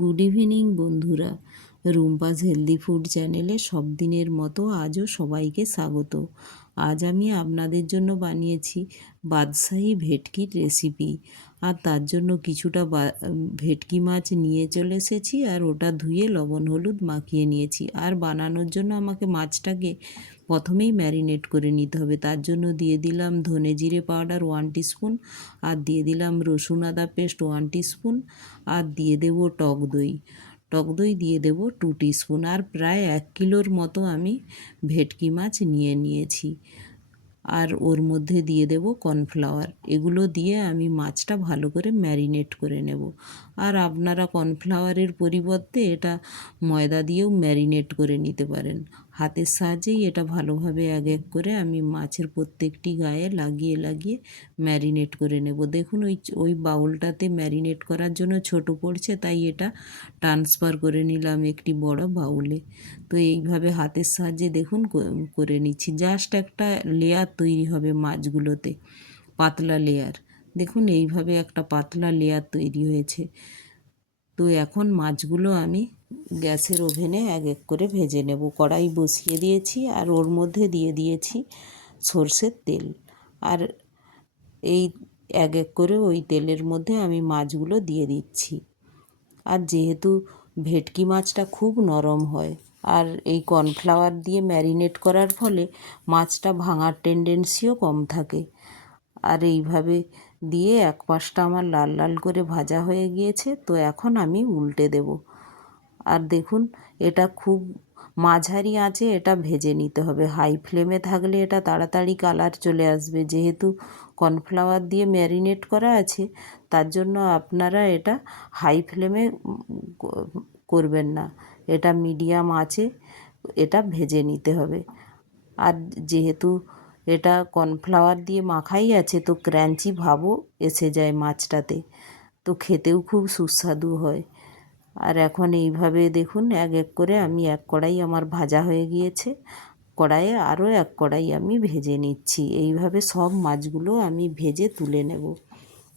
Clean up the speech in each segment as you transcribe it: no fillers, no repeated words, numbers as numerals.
Good evening বন্ধুরা, Rumpa's healthy food চ্যানেলে সব দিনের মতো আজও সবাইকে স্বাগত। আজ আমি আপনাদের জন্য বানিয়েছি বাদশাহী ভেটকির রেসিপি। আর তার জন্য কিছুটা ভেটকি মাছ নিয়ে চলে এসেছি, আর ওটা ধুয়ে লবণ হলুদ মাখিয়ে নিয়েছি। আর বানানোর জন্য আমাকে মাছটাকে প্রথমেই ম্যারিনেট করে নিতে হবে। তার জন্য দিয়ে দিলাম ধনে জিরে পাউডার 1 টিস্পুন, আর দিয়ে দিলাম রসুন আদা পেস্ট 1 টিস্পুন, আর দিয়ে দেব টক দই। টক দই দিয়ে দেব 2 টিস্পুন। আর প্রায় 1 কিলোর মতো আমি ভেটকি মাছ নিয়ে নিয়েছি। আর ওর মধ্যে দিয়ে দেব কর্নফ্লাওয়ার। এগুলো দিয়ে আমি মাছটা ভালো করে ম্যারিনেট করে নেব। আর আপনারা কর্নফ্লাওয়ারের পরিবর্তে এটা ময়দা দিয়েও ম্যারিনেট করে নিতে পারেন। হাতের সাহায্যেই এটা ভালোভাবে এক এক করে আমি মাছের প্রত্যেকটি গায়ে লাগিয়ে লাগিয়ে ম্যারিনেট করে নেব। দেখুন ওই বাউলটাতে ম্যারিনেট করার জন্য ছোট পড়ছে, তাই এটা ট্রান্সফার করে নিলাম একটি বড় বাউলে। তো এইভাবে হাতের সাহায্যে দেখুন করে নিচ্ছি। জাস্ট একটা লেয়ার তৈরি হবে মাছগুলোতে, পাতলা লেয়ার। দেখুন এইভাবে একটা পাতলা লেয়ার তৈরি হয়েছে। তো এখন মাছগুলো আমি গ্যাসের ওভেনে এক এক করে ভেজে নেব। কড়াই বসিয়ে দিয়েছি, আর ওর মধ্যে দিয়ে দিয়েছি সর্ষের তেল। আর এই এক এক করে ওই তেলের মধ্যে আমি মাছগুলো দিয়ে দিচ্ছি। আর যেহেতু ভেটকি মাছটা খুব নরম হয়, আর এই কর্নফ্লাওয়ার দিয়ে ম্যারিনেট করার ফলে মাছটা ভাঙার টেন্ডেন্সিও কম থাকে। আর এইভাবে দিয়ে এক পাশটা আমার লাল লাল করে ভাজা হয়ে গিয়েছে। তো এখন আমি উল্টে দেব। আর দেখুন এটা খুব মাঝারি আঁচে এটা ভেজে নিতে হবে। হাই ফ্লেমে থাকলে এটা তাড়াতাড়ি কালার চলে আসবে। যেহেতু কর্নফ্লাওয়ার দিয়ে ম্যারিনেট করা আছে, তার জন্য আপনারা এটা হাই ফ্লেমে করবেন না। এটা মিডিয়াম আঁচে এটা ভেজে নিতে হবে। আর যেহেতু এটা কর্নফ্লাওয়ার দিয়ে মাখাই আছে, তো ক্র্যাঞ্চি ভাবও এসে যায় মাছটাতে। তো খেতেও খুব সুস্বাদু হয়। আর এখন এইভাবে দেখুন এক এক করে আমি এক কড়াই আমার ভাজা হয়ে গিয়েছে। কড়াইয়ে আরও এক কড়াই আমি ভেজে নিচ্ছি। এইভাবে সব মাছগুলো আমি ভেজে তুলে নেব।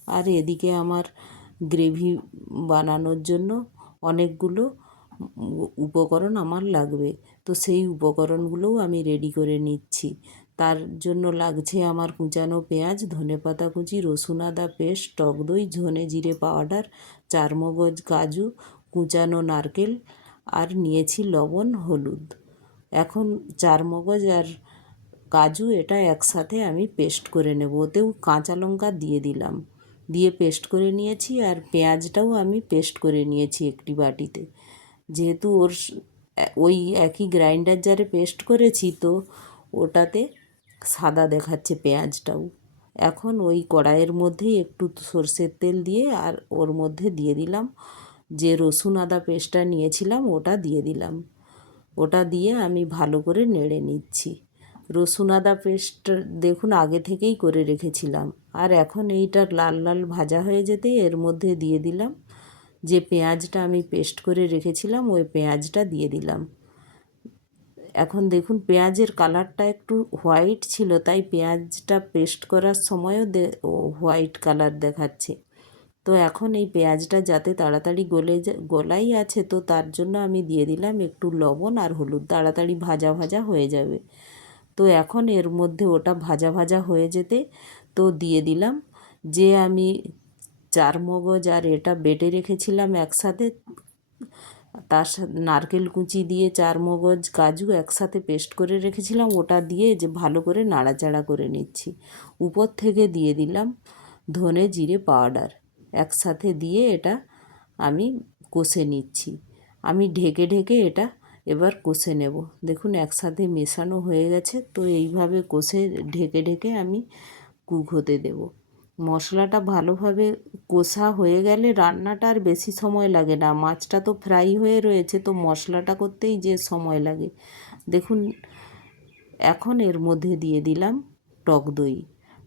আর এদিকে আমার গ্রেভি বানানোর জন্য অনেকগুলো উপকরণ আমার লাগবে। তো সেই উপকরণগুলোও আমি রেডি করে নিচ্ছি। তার জন্য লাগছে আমার কুচানো পেঁয়াজ, ধনেপাতা কুচি, রসুন আদা পেস্ট, টক দই, ধনে জিরে পাউডার, চারমগজ কাজু, কুচানো নারকেল, আর নিয়েছি লবণ হলুদ। এখন চারমগজ আর কাজু এটা একসাথে আমি পেস্ট করে নেব। ওতেও কাঁচা লঙ্কা দিয়ে দিলাম, দিয়ে পেস্ট করে নিয়েছি। আর পেঁয়াজটাও আমি পেস্ট করে নিয়েছি একটি বাটিতে। যেহেতু ওই একই গ্রাইন্ডার জারে পেস্ট করেছি, তো ওটাতে সাদা দেখাচ্ছে পেঁয়াজটাও। এখন ওই কড়াইয়ের মধ্যেই একটু সর্ষের তেল দিয়ে আর ওর মধ্যে দিয়ে দিলাম যে রসুন আদা পেস্টটা নিয়েছিলাম, ওটা দিয়ে দিলাম। ওটা দিয়ে আমি ভালো করে নেড়ে নিচ্ছি। রসুন আদা পেস্ট দেখুন আগে থেকেই করে রেখেছিলাম। আর এখন এইটা লাল লাল ভাজা হয়ে যেতে এর মধ্যে দিয়ে দিলাম যে পেঁয়াজটা আমি পেস্ট করে রেখেছিলাম, ওই পেঁয়াজটা দিয়ে দিলাম। এখন দেখুন পেঁয়াজের কালারটা একটু হোয়াইট ছিল, তাই পেঁয়াজটা পেস্ট করার সময়ও হোয়াইট কালার দেখাচ্ছে। তো এখন এই পেঁয়াজটা যাতে তাড়াতাড়ি গলাই আছে, তো তার জন্য আমি দিয়ে দিলাম একটু লবণ আর হলুদ। তাড়াতাড়ি ভাজা ভাজা হয়ে যাবে। তো এখন এর মধ্যে ওটা ভাজা ভাজা হয়ে যেতে তো দিয়ে দিলাম যে আমি চারমগজ আর এটা বেটে রেখেছিলাম একসাথে, তার সাথে নারকেল কুচি দিয়ে চারমগজ কাজু একসাথে পেস্ট করে রেখেছিলাম, ওটা দিয়ে যে ভালো করে নাড়াচাড়া করে নিচ্ছি। উপর থেকে দিয়ে দিলাম ধনে জিরে পাউডার। একসাথে দিয়ে এটা আমি কষে নিচ্ছি। আমি ঢেকে ঢেকে এটা এবার কষে নেব। দেখুন একসাথে মেশানো হয়ে গেছে। তো এইভাবে কষে ঢেকে ঢেকে আমি কুক হতে দেব। মশলাটা ভালোভাবে কষা হয়ে গেলে রান্নাটা আর বেশি সময় লাগে না। মাছটা তো ফ্রাই হয়ে রয়েছে, তো মশলাটা করতেই যে সময় লাগে। দেখুন এখন এর মধ্যে দিয়ে দিলাম টক দই।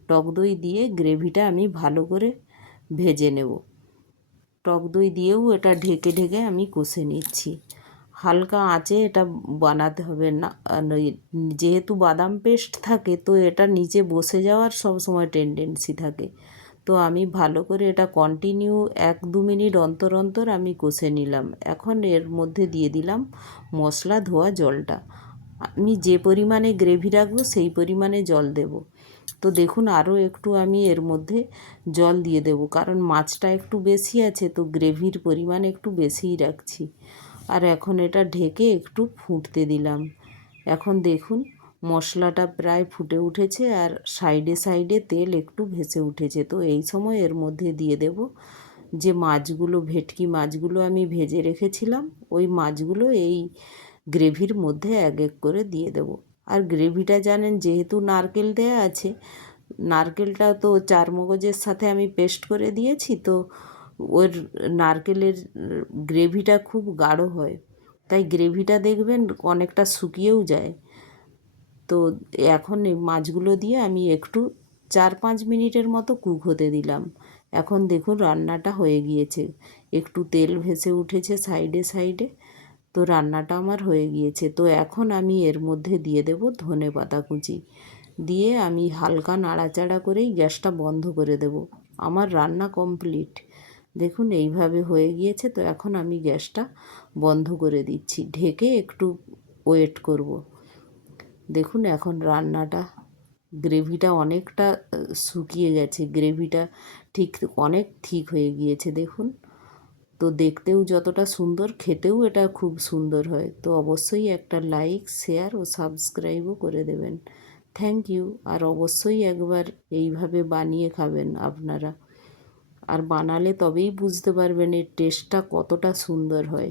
টক দই দিয়ে গ্রেভিটা আমি ভালো করে ভেজে নেব। টক দই দিয়েও এটা ঢেকে ঢেকে আমি কষে নিচ্ছি। হালকা আঁচে এটা বানাতে হবে না, যেহেতু বাদাম পেস্ট থাকে, তো এটা নিচে বসে যাওয়ার সব সময় টেন্ডেন্সি থাকে। তো তো আমি ভালো করে এটা কন্টিনিউ 1-2 মিনিট অন্তর অন্তর আমি কষে নিলাম। এখন এর মধ্যে দিয়ে দিলাম মশলা ধোয়া জলটা। আমি যে পরিমাণে গ্রেভি রাখবো সেই পরিমাণে জল দেব। তো দেখুন আরও একটু আমি এর মধ্যে জল দিয়ে দেব, কারণ মাছটা একটু বেশি আছে, তো গ্রেভির পরিমাণ একটু বেশিই রাখছি। আর এখন এটা ঢেকে একটু ফুটতে দিলাম। এখন দেখুন মশলাটা প্রায় ফুটে উঠেছে আর সাইডে সাইডে তেল একটু ভেসে উঠেছে। তো এই সময় এর মধ্যে দিয়ে দেব যে মাছগুলো, ভেটকি মাছগুলো আমি ভেজে রেখেছিলাম, ওই মাছগুলো এই গ্রেভির মধ্যে এক এক করে দিয়ে দেব। আর গ্রেভিটা জানেন যেহেতু নারকেল দেয়া আছে, নারকেলটা তো চারমগজের সাথে আমি পেস্ট করে দিয়েছি, তো ওর নারকেলের গ্রেভিটা খুব গাঢ় হয়, তাই গ্রেভিটা দেখবেন অনেকটা শুকিয়েও যায়। তো এখন এই মাছগুলো দিয়ে আমি একটু 4-5 মিনিটের মতো কুক হতে দিলাম। এখন দেখুন রান্নাটা হয়ে গিয়েছে, একটু তেল ভেসে উঠেছে সাইডে সাইডে। তো রান্নাটা আমার হয়ে গিয়েছে। তো এখন আমি এর মধ্যে দিয়ে দেব ধনেপাতা কুচি, দিয়ে আমি হালকা নাড়াচাড়া করেই গ্যাসটা বন্ধ করে দেব। আমার রান্না কমপ্লিট। দেখুন এইভাবে হয়ে গিয়েছে। তো এখন আমি গ্যাসটা বন্ধ করে দিচ্ছি, ঢেকে একটু ওয়েট করব। দেখুন এখন রান্নাটা, গ্রেভিটা অনেকটা শুকিয়ে গেছে, গ্রেভিটা ঠিক অনেক ঠিক হয়ে গিয়েছে দেখুন। তো দেখতেও যতটা সুন্দর, খেতেও এটা খুব সুন্দর হয়। তো অবশ্যই একটা লাইক, শেয়ার ও সাবস্ক্রাইবও করে দেবেন। Thank you. আর অবশ্যই একবার এইভাবে বানিয়ে খাবেন আপনারা। আর বানালে তবেই বুঝতে পারবেন এর টেস্টটা কতটা সুন্দর হয়।